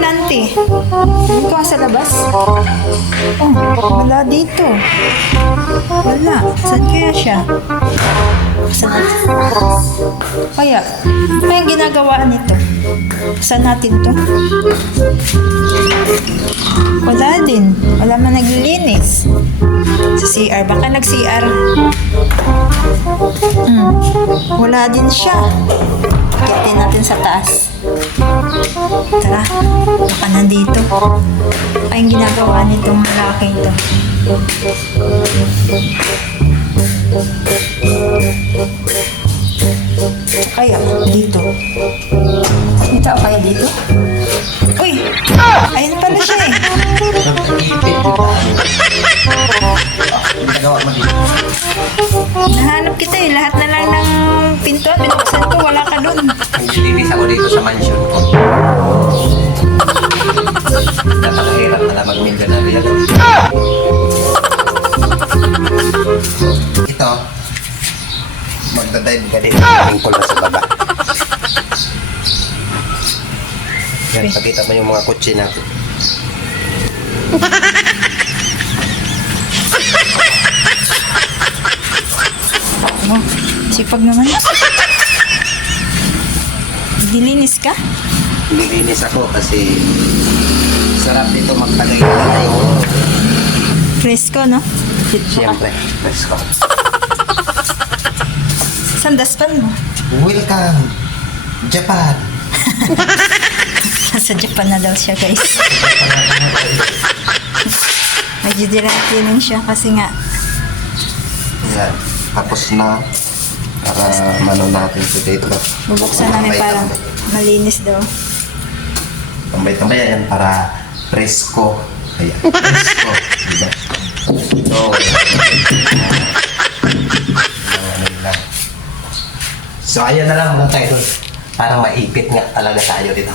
yun, auntie? Doon ka sa labas? Oh, wala dito. Wala. Saan kaya siya? Saan? Kaya, ano yung ginagawa nito? Saan natin to? Wala din. Wala man naglilinis. Sa CR. Baka nag-CR. Wala din siya. Akitin natin sa taas. Tara. Baka nandito. Ay, yung ginagawa nitong lalaking to. Kaya, dito. May tao kaya dito? Uy! Ayun pala siya eh. Nahanap kita eh. Lahat na lang ng pinto. Binuksan ko. Wala ka dun. Naglilinis ako dito sa mansion ko. Napakahirap na mag-millionaire yan. Ito, magdadive ka dito. Tungkol na sa baba. Yan, pakita mo yung mga kutsi natin. Oh, sipag naman. Dilinis ka? Nililinis ako kasi sarap dito magtagay-tagay. Presko, no? Siyempre, let's go. Saan daspan mo? Welcome, Japan. Nasa Japan na daw siya, guys. Medyo diretinin siya kasi nga Yan, tapos na. Para mano natin ito dito. bubuksan namin parang malinis daw. Tambay-tambay yan para presko. Ayan, presko. Diba? So, ayan na lang mga tayo. Parang maipit nga talaga tayo dito.